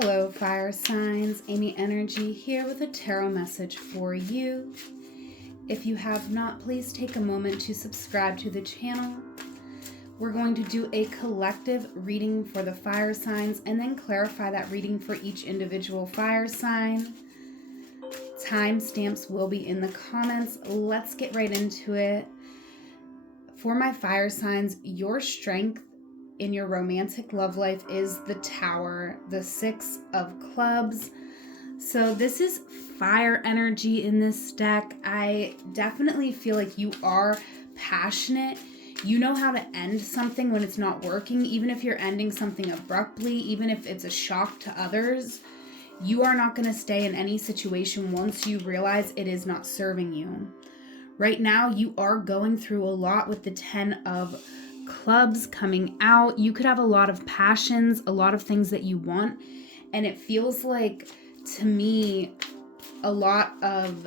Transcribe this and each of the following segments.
Hello, fire signs. Amy Energy here with a tarot message for you. If you have not, please take a moment to subscribe to the channel. We're going to do a collective reading for the fire signs and then clarify that reading for each individual fire sign. Timestamps will be in the comments. Let's get right into it. For my fire signs, your strength in your romantic love life is the Tower, the Six of Clubs. So this is fire energy in this deck. I definitely feel like you are passionate. You know how to end something when it's not working, even if you're ending something abruptly, even if it's a shock to others. You are not going to stay in any situation once you realize it is not serving you. Right now, you are going through a lot with the 10 of Clubs coming out. You could have a lot of passions, a lot of things that you want, and it feels like, to me, a lot of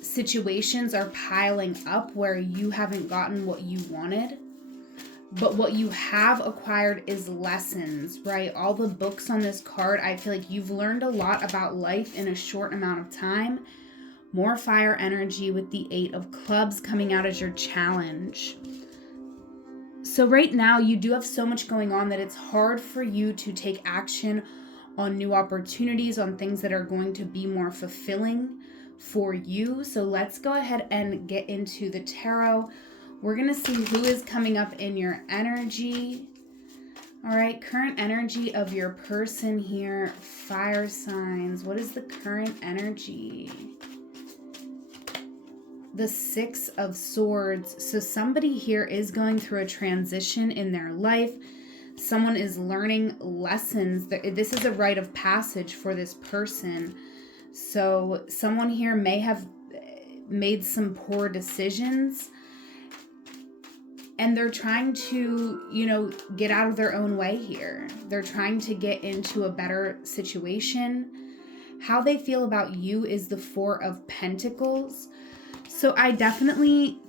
situations are piling up where you haven't gotten what you wanted, but what you have acquired is lessons, right? All the books on this card, I feel like you've learned a lot about life in a short amount of time. More fire energy with the 8 of Clubs coming out as your challenge. So right now you do have so much going on that it's hard for you to take action on new opportunities, on things that are going to be more fulfilling for you. So let's go ahead and get into the tarot. We're going to see who is coming up in your energy. All right, current energy of your person here, fire signs. What is the current energy? The 6 of Swords. So somebody here is going through a transition in their life. Someone is learning lessons. This is a rite of passage for this person. So someone here may have made some poor decisions and they're trying to, get out of their own way here. They're trying to get into a better situation. How they feel about you is the 4 of Pentacles. So I definitely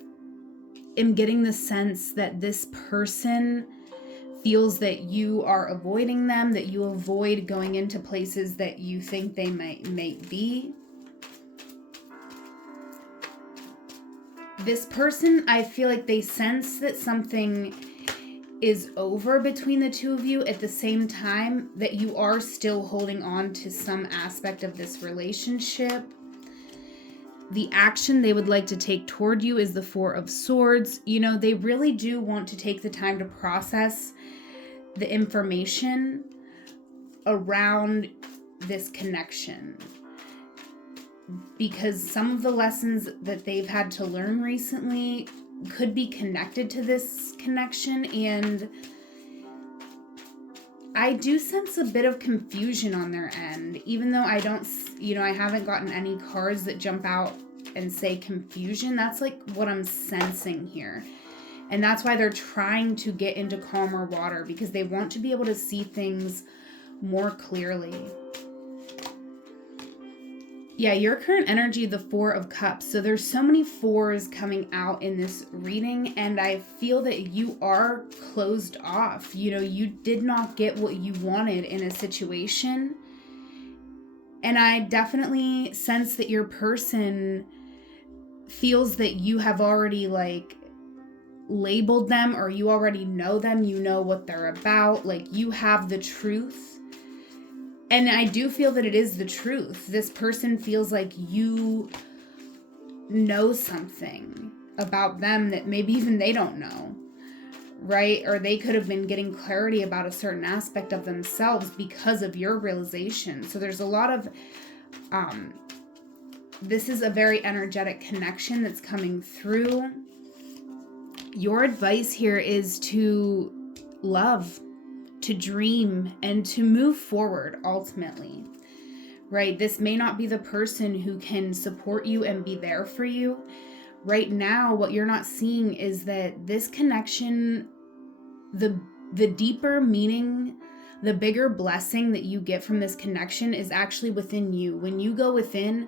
am getting the sense that this person feels that you are avoiding them, that you avoid going into places that you think they might be. This person, I feel like they sense that something is over between the two of you, at the same time that you are still holding on to some aspect of this relationship. The action they would like to take toward you is the 4 of Swords. They really do want to take the time to process the information around this connection, because some of the lessons that they've had to learn recently could be connected to this connection, and I do sense a bit of confusion on their end, even though I haven't gotten any cards that jump out and say confusion. That's like what I'm sensing here. And that's why they're trying to get into calmer water, because they want to be able to see things more clearly. Yeah, your current energy, the 4 of Cups. So there's so many 4s coming out in this reading, and I feel that you are closed off. You did not get what you wanted in a situation. And I definitely sense that your person feels that you have already labeled them, or you already know them. You know what they're about. You have the truth. And I do feel that it is the truth. This person feels like you know something about them that maybe even they don't know, right? Or they could have been getting clarity about a certain aspect of themselves because of your realization. So there's a lot of, this is a very energetic connection that's coming through. Your advice here is to love, to dream, and to move forward ultimately, right? This may not be the person who can support you and be there for you. Right now, what you're not seeing is that this connection, the deeper meaning, the bigger blessing that you get from this connection is actually within you. When you go within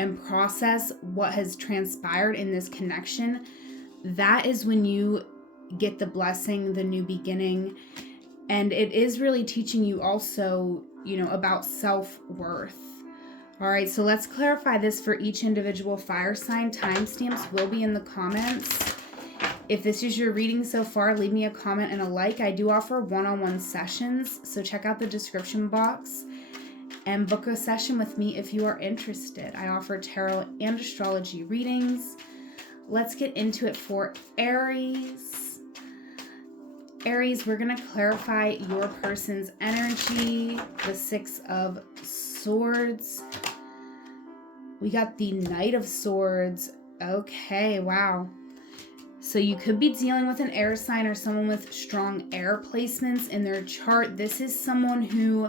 and process what has transpired in this connection, that is when you get the blessing, the new beginning, And it is really teaching you also, about self-worth. All right, so let's clarify this for each individual fire sign. Timestamps will be in the comments. If this is your reading so far, leave me a comment and a like. I do offer one-on-one sessions, so check out the description box and book a session with me if you are interested. I offer tarot and astrology readings. Let's get into it for Aries. Aries, we're going to clarify your person's energy. The Six of Swords. We got the Knight of Swords. Okay, wow. So you could be dealing with an air sign or someone with strong air placements in their chart. This is someone who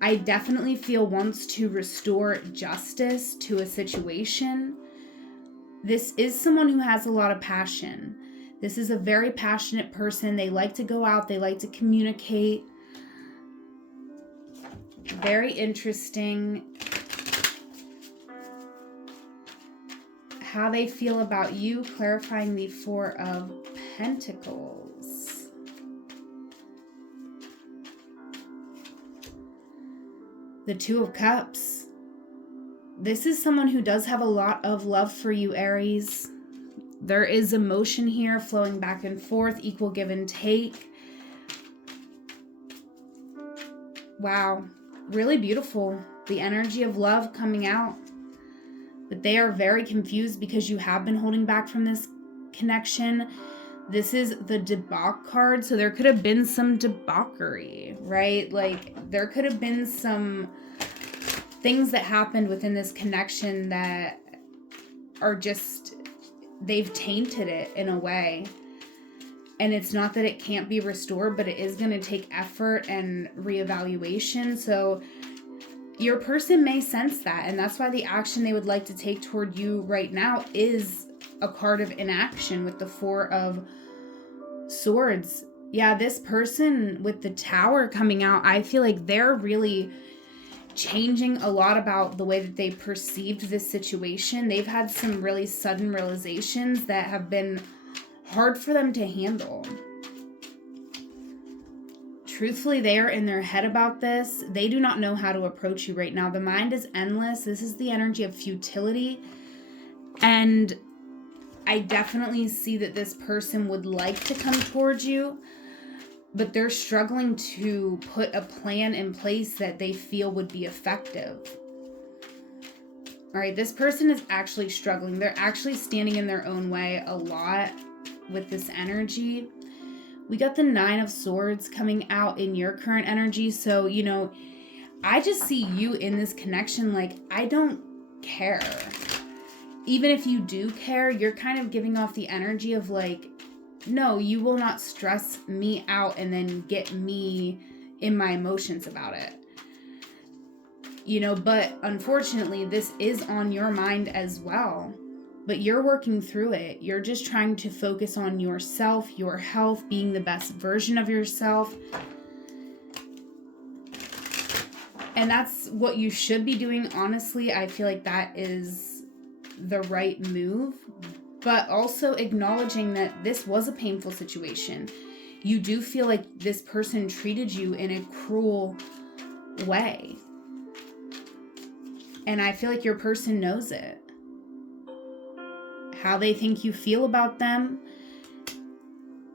I definitely feel wants to restore justice to a situation. This is someone who has a lot of passion. This is a very passionate person. They like to go out. They like to communicate. Very interesting how they feel about you, clarifying the Four of Pentacles. The Two of Cups. This is someone who does have a lot of love for you, Aries. There is emotion here flowing back and forth, equal give and take. Wow, really beautiful. The energy of love coming out. But they are very confused because you have been holding back from this connection. This is the debauch card. So there could have been some debauchery, right? Like there could have been some things that happened within this connection that are just, they've tainted it in a way. And it's not that it can't be restored, but it is going to take effort and reevaluation. So your person may sense that, and that's why the action they would like to take toward you right now is a card of inaction with the Four of Swords. Yeah, this person with the Tower coming out, I feel like they're really changing a lot about the way that they perceived this situation. They've had some really sudden realizations that have been hard for them to handle. Truthfully, they are in their head about this. They do not know how to approach you right now. The mind is endless. This is the energy of futility. And I definitely see that this person would like to come towards you, but they're struggling to put a plan in place that they feel would be effective. All right, this person is actually struggling. They're actually standing in their own way a lot with this energy. We got the Nine of Swords coming out in your current energy. So, I just see you in this connection like, I don't care. Even if you do care, you're kind of giving off the energy of like, no, you will not stress me out and then get me in my emotions about it. But unfortunately, this is on your mind as well. But you're working through it. You're just trying to focus on yourself, your health, being the best version of yourself. And that's what you should be doing. Honestly, I feel like that is the right move. But also acknowledging that this was a painful situation. You do feel like this person treated you in a cruel way. And I feel like your person knows it. How they think you feel about them.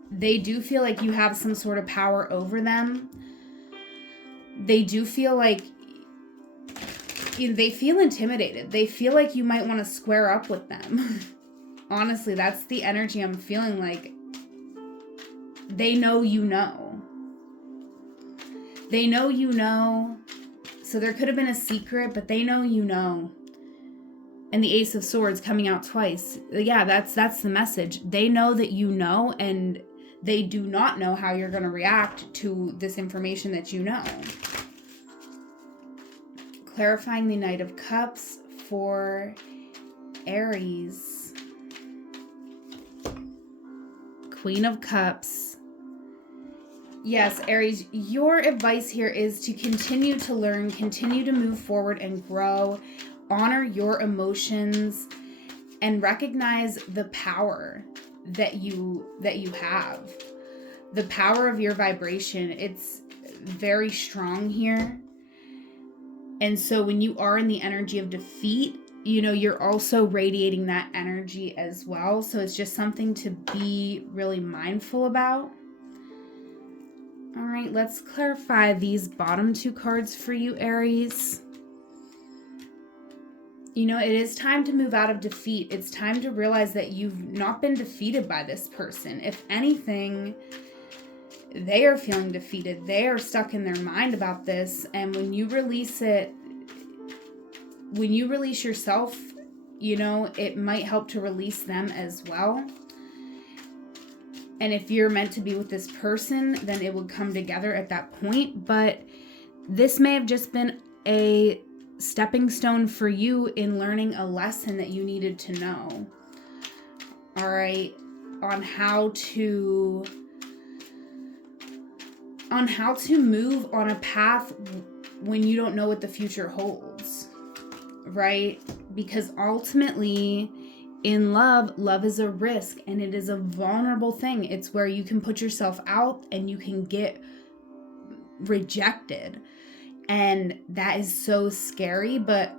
They do feel like you have some sort of power over them. They do feel like they feel intimidated. They feel like you might want to square up with them. Honestly, that's the energy I'm feeling. Like they know you know. They know you know. So there could have been a secret, but they know you know. And the Ace of Swords coming out twice. Yeah, that's the message. They know that you know, and they do not know how you're going to react to this information that you know. Clarifying the Knight of Cups for Aries. Queen of Cups. Yes, Aries, your advice here is to continue to learn, continue to move forward and grow. Honor your emotions and recognize the power that you have. the power of your vibration, it's very strong here. And so when you are in the energy of defeat, you know, you're also radiating that energy as well. So it's just something to be really mindful about. All right, let's clarify these bottom 2 cards for you, Aries. You know, it is time to move out of defeat. It's time to realize that you've not been defeated by this person. If anything, they are feeling defeated. They are stuck in their mind about this. And when you release it, when you release yourself, you know, it might help to release them as well. And if you're meant to be with this person, then it would come together at that point. But this may have just been a stepping stone for you in learning a lesson that you needed to know. All right, on how to move on a path when you don't know what the future holds, right? Because ultimately in love is a risk, and it is a vulnerable thing. It's where you can put yourself out and you can get rejected. And that is so scary, but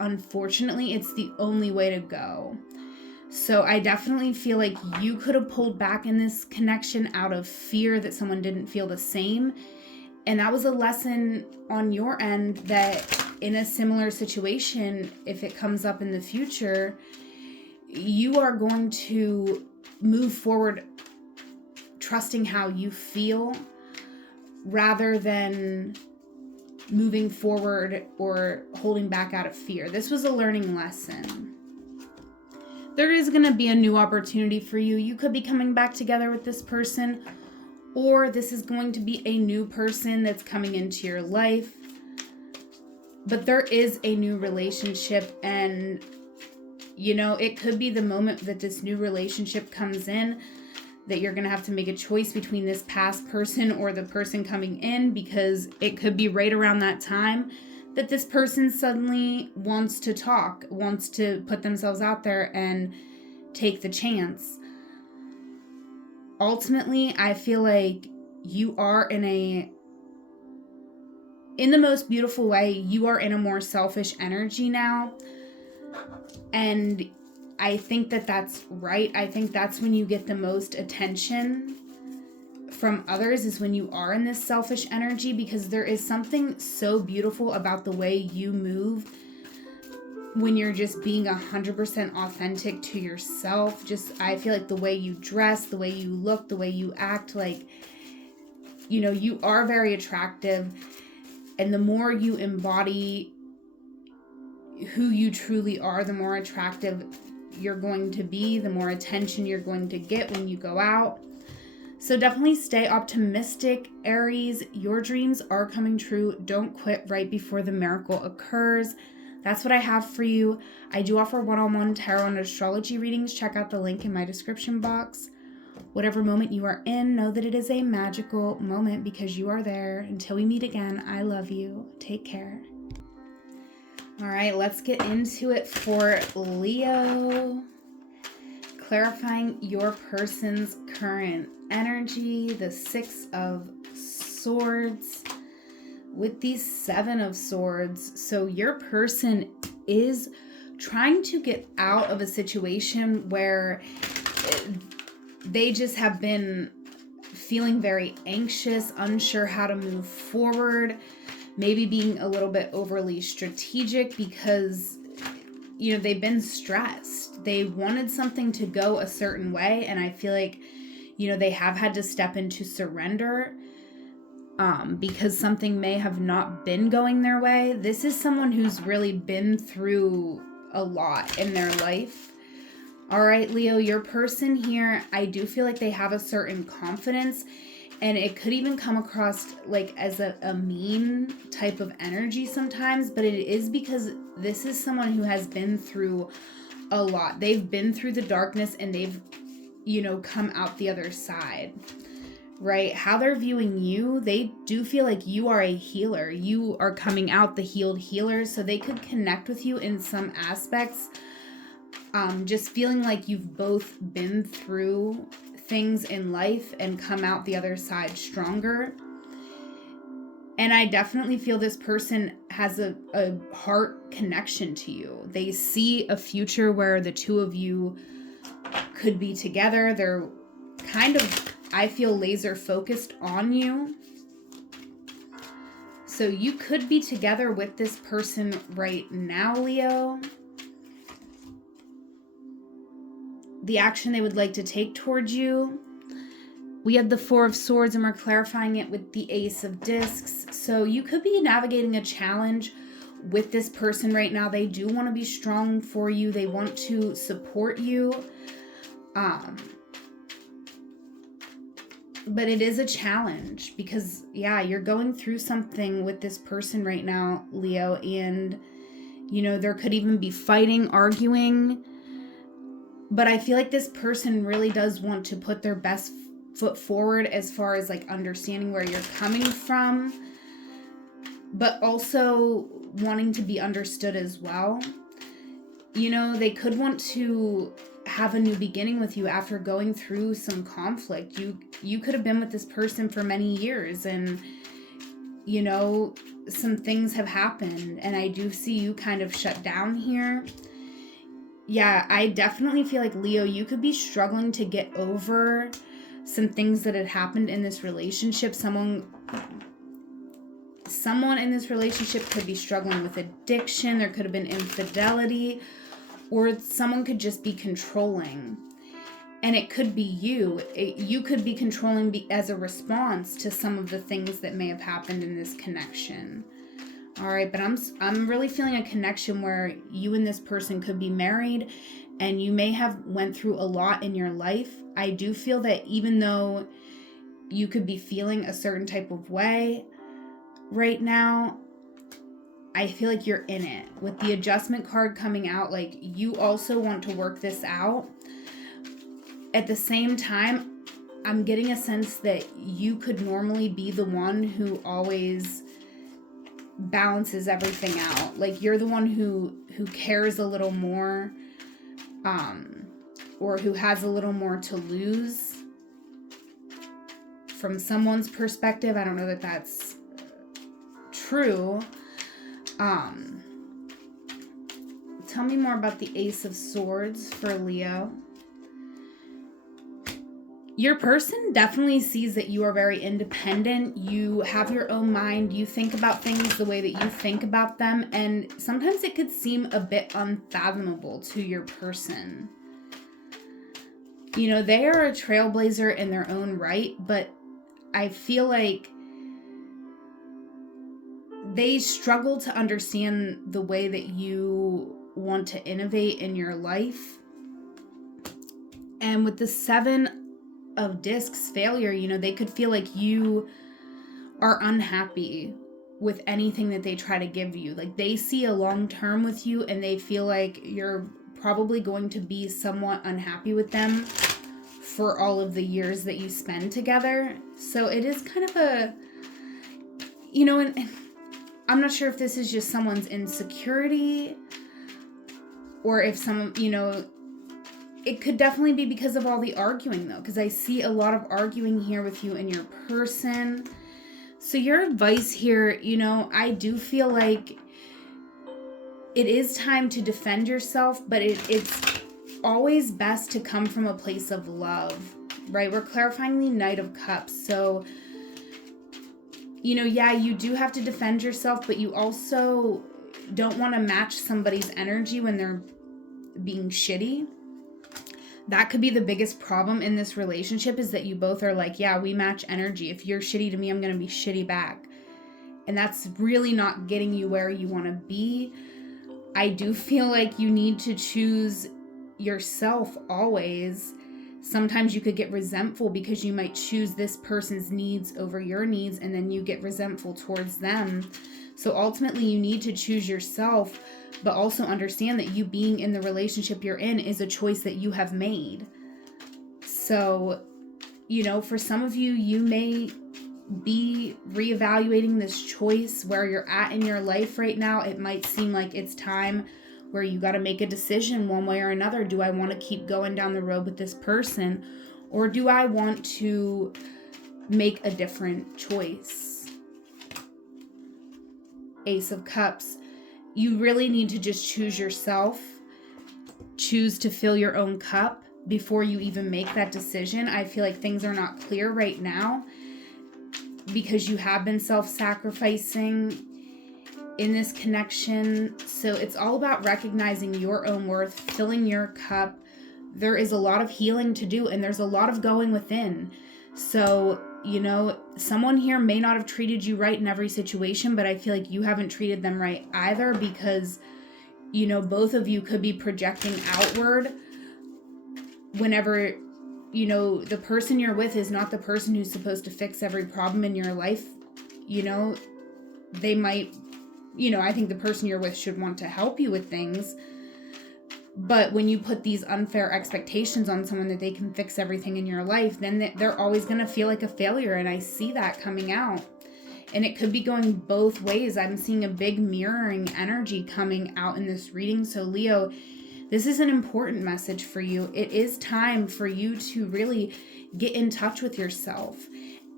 unfortunately, it's the only way to go. So I definitely feel like you could have pulled back in this connection out of fear that someone didn't feel the same. And that was a lesson on your end that in a similar situation, if it comes up in the future, you are going to move forward trusting how you feel rather than moving forward or holding back out of fear. This was a learning lesson. There is going to be a new opportunity for you. You could be coming back together with this person, or this is going to be a new person that's coming into your life. But there is a new relationship, and you know, it could be the moment that this new relationship comes in that you're going to have to make a choice between this past person or the person coming in, because it could be right around that time that this person suddenly wants to talk, wants to put themselves out there and take the chance. Ultimately, I feel like you are in the most beautiful way, you are in a more selfish energy now. And I think that that's right. I think that's when you get the most attention from others, is when you are in this selfish energy, because there is something so beautiful about the way you move when you're just being 100% authentic to yourself. Just, I feel like the way you dress, the way you look, the way you act, like, you know, you are very attractive. And the more you embody who you truly are, the more attractive you're going to be, the more attention you're going to get when you go out. So definitely stay optimistic, Aries. Your dreams are coming true. Don't quit right before the miracle occurs. That's what I have for you. I do offer one-on-one tarot and astrology readings. Check out the link in my description box. Whatever moment you are in, know that it is a magical moment because you are there. Until we meet again, I love you. Take care. All right, let's get into it for Leo. Clarifying your person's current energy, the 6 of Swords with the 7 of Swords. So your person is trying to get out of a situation where they just have been feeling very anxious, unsure how to move forward, maybe being a little bit overly strategic because, you know, they've been stressed. They wanted something to go a certain way, and I feel like, you know, they have had to step into surrender because something may have not been going their way. This is someone who's really been through a lot in their life. All right, Leo, your person here, I do feel like they have a certain confidence, and it could even come across like as a mean type of energy sometimes, but it is because this is someone who has been through a lot. They've been through the darkness and they've, you know, come out the other side, right? How they're viewing you, they do feel like you are a healer. You are coming out the healed healer, so they could connect with you in some aspects. Just feeling like you've both been through things in life and come out the other side stronger. And I definitely feel this person has a heart connection to you. They see a future where the two of you could be together. They're kind of, I feel, laser focused on you. So you could be together with this person right now, Leo. The action they would like to take towards you. We had the Four of Swords and we're clarifying it with the Ace of Discs. So you could be navigating a challenge with this person right now. They do want to be strong for you. They want to support you. But it is a challenge because, yeah, you're going through something with this person right now, Leo. And, you know, there could even be fighting, arguing. But I feel like this person really does want to put their best foot forward as far as like understanding where you're coming from, but also wanting to be understood as well. You know, they could want to have a new beginning with you after going through some conflict. You could have been with this person for many years and, you know, some things have happened and I do see you kind of shut down here. Yeah, I definitely feel like, Leo, you could be struggling to get over some things that had happened in this relationship. Someone in this relationship could be struggling with addiction. There could have been infidelity, or someone could just be controlling. And it could be you. You could be controlling as a response to some of the things that may have happened in this connection. All right, but I'm really feeling a connection where you and this person could be married and you may have went through a lot in your life. I do feel that even though you could be feeling a certain type of way right now, I feel like you're in it. With the Adjustment card coming out, like you also want to work this out. At the same time, I'm getting a sense that you could normally be the one who always balances everything out. Like you're the one who cares a little more, or who has a little more to lose from someone's perspective. I don't know that that's true. Tell me more about the Ace of Swords for Leo. Your person definitely sees that you are very independent. You have your own mind. You think about things the way that you think about them. And sometimes it could seem a bit unfathomable to your person. You know, they are a trailblazer in their own right, but I feel like they struggle to understand the way that you want to innovate in your life. And with the Seven of Discs failure, you know, they could feel like you are unhappy with anything that they try to give you. Like they see a long term with you and they feel like you're probably going to be somewhat unhappy with them for all of the years that you spend together. So it is kind of a, you know, and I'm not sure if this is just someone's insecurity or if someone, you know, it could definitely be because of all the arguing though, because I see a lot of arguing here with you and your person. So your advice here, you know, I do feel like it is time to defend yourself, but it's always best to come from a place of love, right? We're clarifying the Knight of Cups. So, you know, yeah, you do have to defend yourself, but you also don't want to match somebody's energy when they're being shitty. That could be the biggest problem in this relationship, is that you both are like, yeah, we match energy. If you're shitty to me, I'm going to be shitty back. And that's really not getting you where you want to be. I do feel like you need to choose yourself always. Sometimes you could get resentful because you might choose this person's needs over your needs, and then you get resentful towards them. So ultimately you need to choose yourself, but also understand that you being in the relationship you're in is a choice that you have made. So, you know, for some of you, you may be reevaluating this choice where you're at in your life right now. It might seem like it's time where you got to make a decision one way or another. Do I want to keep going down the road with this person, Or do I want to make a different choice? Ace of Cups. You really need to just choose yourself. Choose to fill your own cup before you even make that decision. I feel like things are not clear right now because you have been self-sacrificing in this connection. So it's all about recognizing your own worth, filling your cup. There is a lot of healing to do, and there's a lot of going within. So, you know, someone here may not have treated you right in every situation, but I feel like you haven't treated them right either, because, you know, both of you could be projecting outward whenever, you know, the person you're with is not the person who's supposed to fix every problem in your life. You know, they might, you know, I think the person you're with should want to help you with things. But when you put these unfair expectations on someone that they can fix everything in your life, then they're always going to feel like a failure. And I see that coming out. And it could be going both ways. I'm seeing a big mirroring energy coming out in this reading. So Leo, this is an important message for you. It is time for you to really get in touch with yourself.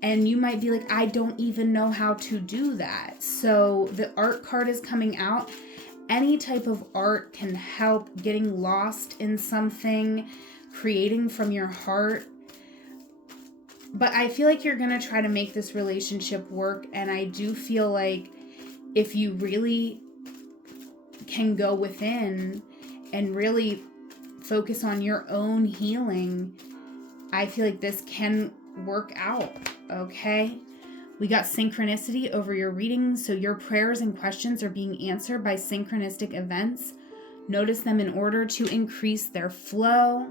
And you might be like, I don't even know how to do that. So the art card is coming out. Any type of art can help getting lost in something, creating from your heart. But I feel like you're going to try to make this relationship work. And I do feel like if you really can go within and really focus on your own healing, I feel like this can work out, okay? We got synchronicity over your reading, so your prayers and questions are being answered by synchronistic events. Notice them in order to increase their flow.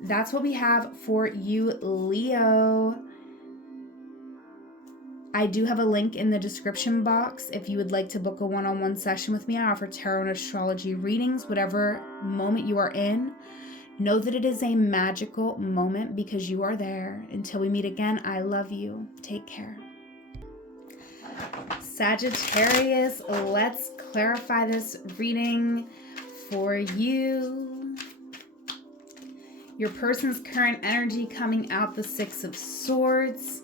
That's what we have for you, Leo. I do have a link in the description box if you would like to book a one-on-one session with me. I offer tarot and astrology readings, whatever moment you are in. Know that it is a magical moment because you are there. Until we meet again, I love you. Take care. Sagittarius, let's clarify this reading for you. Your person's current energy coming out, the Six of Swords.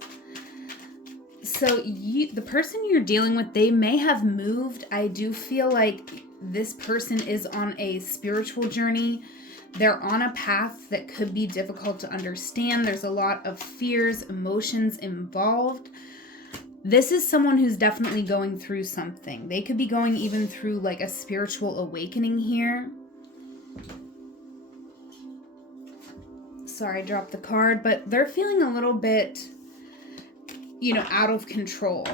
So the person you're dealing with, they may have moved. I do feel like this person is on a spiritual journey. They're on a path that could be difficult to understand. There's a lot of fears, emotions involved. This is someone who's definitely going through something. They could be going even through like a spiritual awakening here. Sorry, I dropped the card, but they're feeling a little bit, you know, out of control.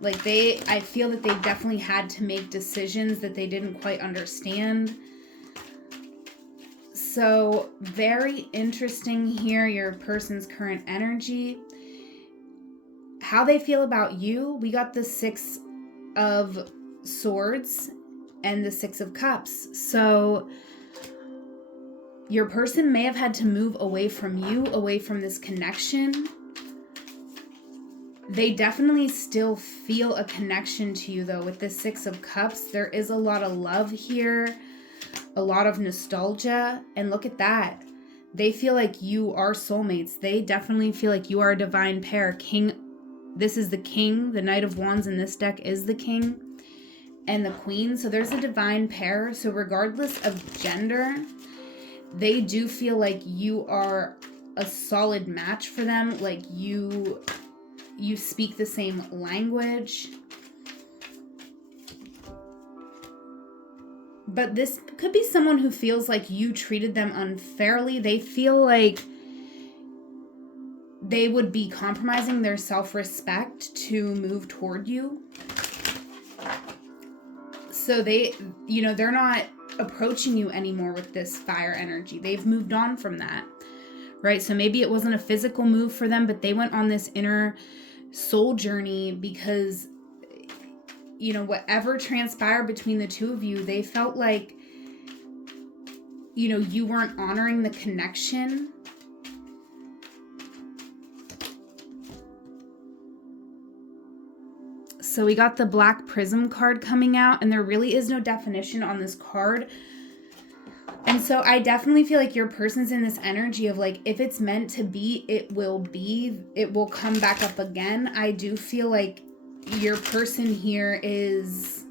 Like I feel that they definitely had to make decisions that they didn't quite understand. So very interesting here, your person's current energy. How they feel about you. We got the Six of Swords and the Six of Cups. So your person may have had to move away from you, away from this connection. They definitely still feel a connection to you though. With the Six of Cups, there is a lot of love here, a lot of nostalgia. And look at that. They feel like you are soulmates. They definitely feel like you are a divine pair. This is the King. The Knight of Wands in this deck is the King and the Queen. So there's a divine pair. So regardless of gender, they do feel like you are a solid match for them. Like you speak the same language. But this could be someone who feels like you treated them unfairly. They feel like they would be compromising their self-respect to move toward you. So they, you know, they're not approaching you anymore with this fire energy. They've moved on from that, right? So maybe it wasn't a physical move for them, but they went on this inner soul journey because, you know, whatever transpired between the two of you, they felt like, you know, you weren't honoring the connection. So we got the Black Prism card coming out, and there really is no definition on this card. And so I definitely feel like your person's in this energy of like, if it's meant to be, it will come back up again. I do feel like your person here is,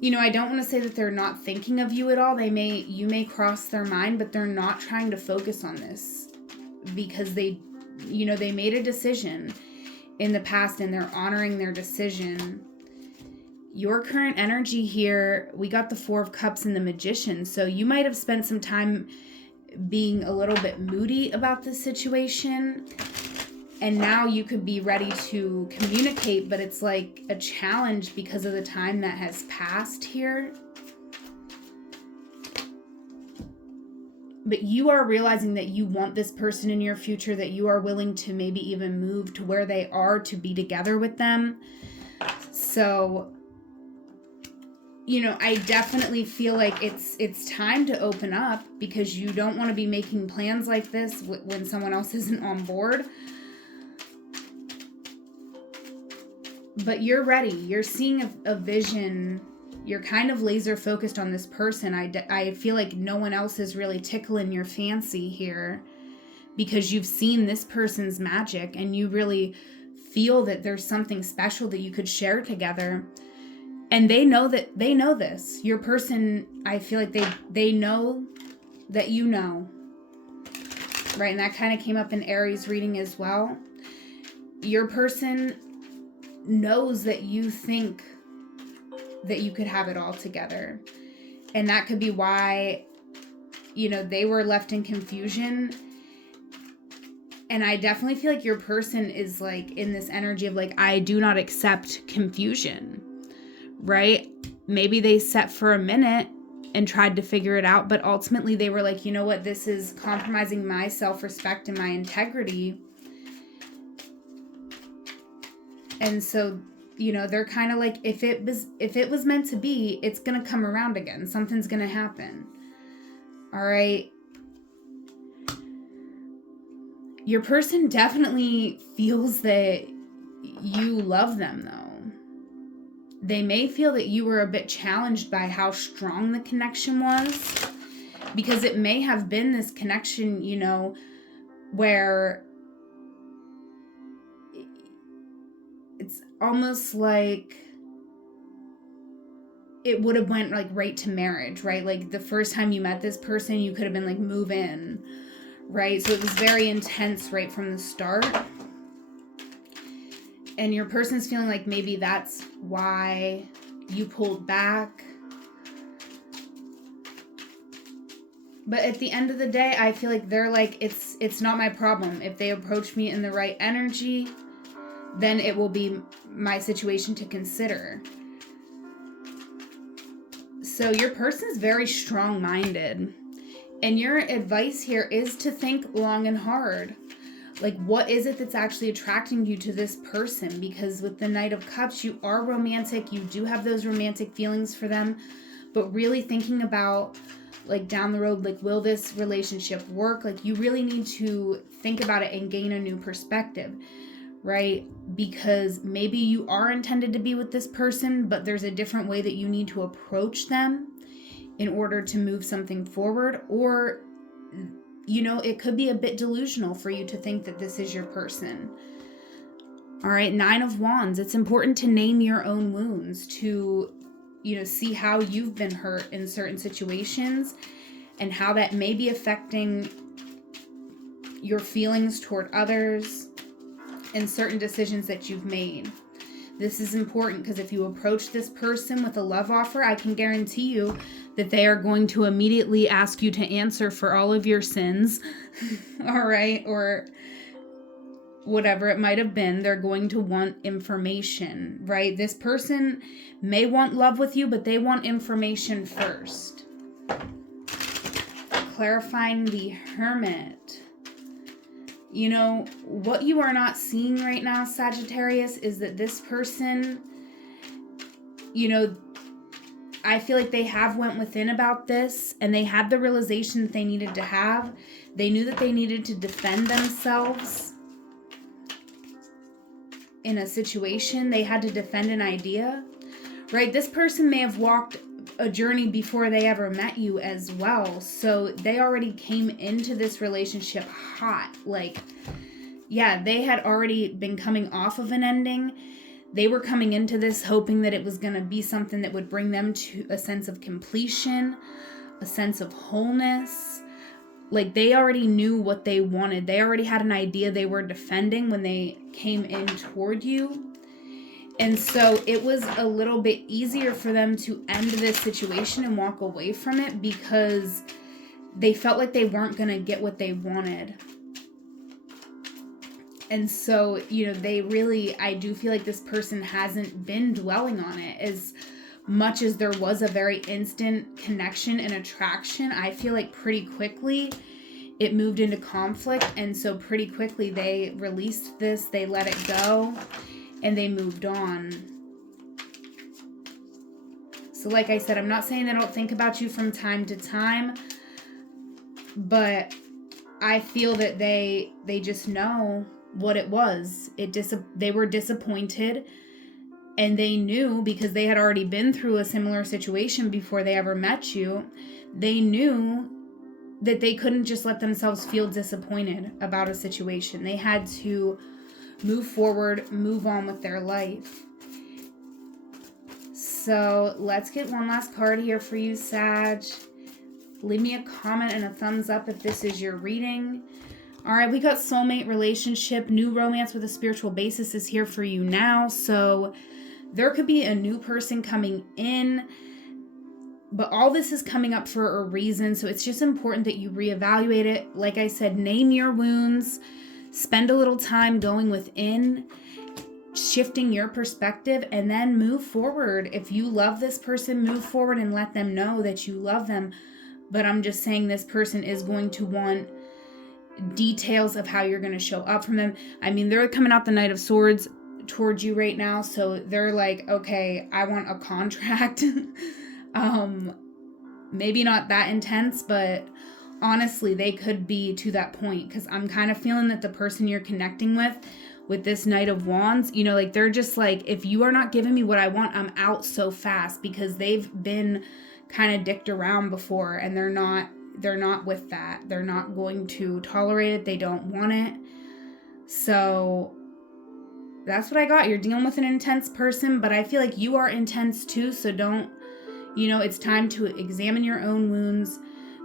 you know, I don't want to say that they're not thinking of you at all. You may cross their mind, but they're not trying to focus on this because they made a decision in the past and they're honoring their decision. Your current energy here, we got the Four of Cups and the Magician. So you might have spent some time being a little bit moody about this situation. And now you could be ready to communicate, but it's like a challenge because of the time that has passed here. But you are realizing that you want this person in your future, that you are willing to maybe even move to where they are to be together with them. So, you know, I definitely feel like it's time to open up because you don't want to be making plans like this when someone else isn't on board. But you're ready. You're seeing a vision. You're kind of laser focused on this person. I feel like no one else is really tickling your fancy here because you've seen this person's magic and you really feel that there's something special that you could share together. And they know this. Your person, I feel like they know that you know. Right? And that kind of came up in Aries reading as well. Your person knows that you think that you could have it all together. And that could be why, you know, they were left in confusion. And I definitely feel like your person is like in this energy of like, I do not accept confusion, right? Maybe they sat for a minute and tried to figure it out, but ultimately they were like, you know what, this is compromising my self-respect and my integrity. And so, you know, they're kind of like, if it was meant to be, it's going to come around again. Something's going to happen. All right. Your person definitely feels that you love them, though. They may feel that you were a bit challenged by how strong the connection was, because it may have been this connection, you know, where it's almost like it would have went like right to marriage, right? Like the first time you met this person, you could have been like, move in, right? So it was very intense right from the start. And your person's feeling like maybe that's why you pulled back. But at the end of the day, I feel like they're like, it's not my problem. If they approach me in the right energy, then it will be my situation to consider. So your person's very strong-minded. And your advice here is to think long and hard. Like, what is it that's actually attracting you to this person? Because with the Knight of Cups, you are romantic. You do have those romantic feelings for them. But really thinking about, like, down the road, like, will this relationship work? Like, you really need to think about it and gain a new perspective, right? Because maybe you are intended to be with this person, but there's a different way that you need to approach them in order to move something forward. Or, you know, it could be a bit delusional for you to think that this is your person. All right, Nine of Wands. It's important to name your own wounds, to, you know, see how you've been hurt in certain situations and how that may be affecting your feelings toward others and certain decisions that you've made. This is important because if you approach this person with a love offer, I can guarantee you that they are going to immediately ask you to answer for all of your sins, all right, or whatever it might have been. They're going to want information, right? This person may want love with you, but they want information first. Clarifying the Hermit. You know, what you are not seeing right now, Sagittarius, is that this person, you know, I feel like they have went within about this and they had the realization that they needed to have. They knew that they needed to defend themselves in a situation. They had to defend an idea, right? This person may have walked a journey before they ever met you as well. So they already came into this relationship hot. Like, yeah, they had already been coming off of an ending. They were coming into this hoping that it was going to be something that would bring them to a sense of completion, a sense of wholeness. Like, they already knew what they wanted. They already had an idea they were defending when they came in toward you. And so it was a little bit easier for them to end this situation and walk away from it because they felt like they weren't going to get what they wanted. And so, they really, I do feel like this person hasn't been dwelling on it as much as there was a very instant connection and attraction. I feel like pretty quickly it moved into conflict. And so pretty quickly they released this, they let it go, and they moved on. So like I said, I'm not saying they don't think about you from time to time, but I feel that they just know what it was. They were disappointed, and they knew, because they had already been through a similar situation before they ever met you, they knew that they couldn't just let themselves feel disappointed about a situation. They had to move forward, move on with their life. So let's get one last card here for you, Sag. Leave me a comment and a thumbs up if this is your reading. All right, we got soulmate relationship. New romance with a spiritual basis is here for you now. So there could be a new person coming in, but all this is coming up for a reason. So it's just important that you reevaluate it. Like I said, name your wounds. Spend a little time going within, shifting your perspective, and then move forward. If you love this person, move forward and let them know that you love them. But I'm just saying this person is going to want details of how you're going to show up from them. I mean, they're coming out the Knight of Swords towards you right now. So they're like, okay, I want a contract. Maybe not that intense, but honestly, they could be to that point, because I'm kind of feeling that the person you're connecting with this Knight of Wands, like they're just like, if you are not giving me what I want, I'm out so fast, because they've been kind of dicked around before, and they're not with that. They're not going to tolerate it. They don't want it. So that's what I got. You're dealing with an intense person, but I feel like you are intense too. So don't, it's time to examine your own wounds,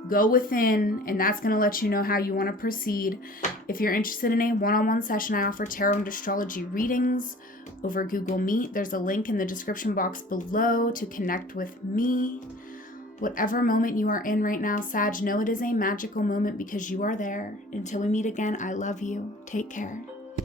go within, and that's going to let you know how you want to proceed. If you're interested in a one-on-one session, I offer tarot and astrology readings over Google Meet. There's a link in the description box below to connect with me. Whatever moment you are in right now, Sag, know it is a magical moment because you are there. Until we meet again, I love you. Take care.